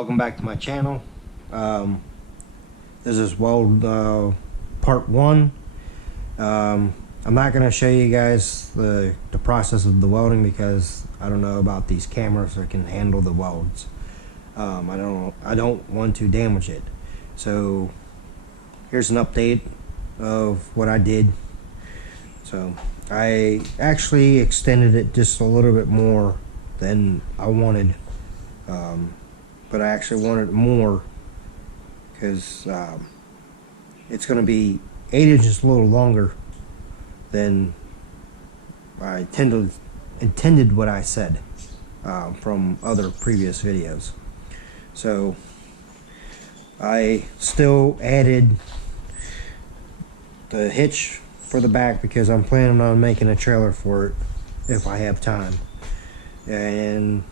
Welcome back to my channel. This is weld part 1. I'm not going to show you guys the process of the welding because I don't know about these cameras that can handle the welds. I don't want to damage it. So here's an update of what I did. So I actually extended it just a little bit more than I wanted, but I actually wanted more because it's going to be 8 inches a little longer than I intended what I said from other previous videos. So I still added the hitch for the back because I'm planning on making a trailer for it if I have time. And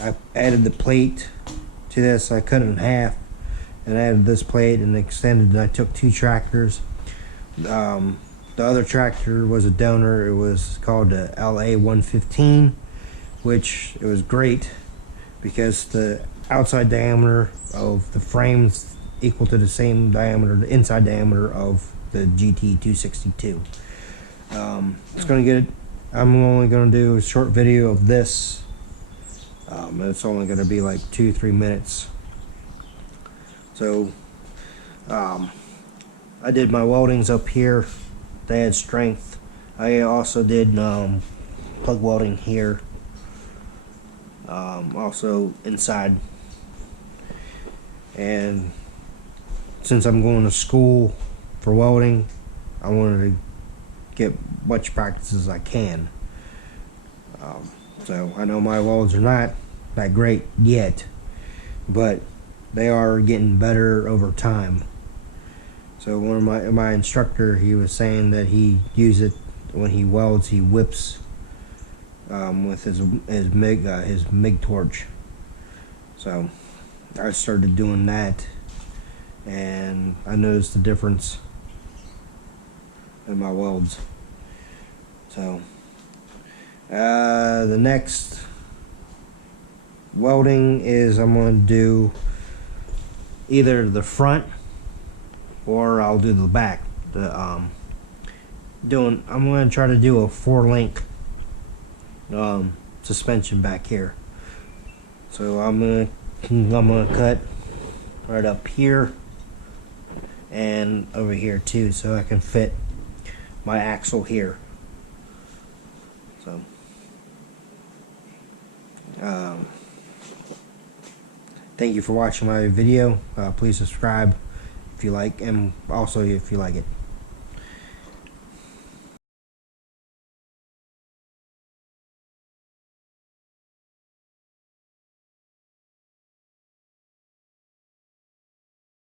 I added the plate to this. I cut it in half and added this plate and extended. I took 2 tractors. The other tractor was a donor. It was called the LA 115, which it was great because the outside diameter of the frame's equal to the same diameter, the inside diameter of the GT262. It's gonna get. I'm only gonna do a short video of this. It's only gonna be like 2-3 minutes. So I did my weldings up here to add strength. I also did plug welding here, also inside. And since I'm going to school for welding, I wanted to get much practice as I can. So I know my welds are not that great yet, but they are getting better over time. So one of my instructor, he was saying that he uses it when he welds. He whips with his MIG torch. So I started doing that, and I noticed the difference in my welds. So the next welding is I'm going to do either the front or I'll do the back. I'm going to try to do a 4-link suspension back here. So I'm gonna cut right up here and over here too, so I can fit my axle here. So thank you for watching my video. Please subscribe if you like, and also if you like it.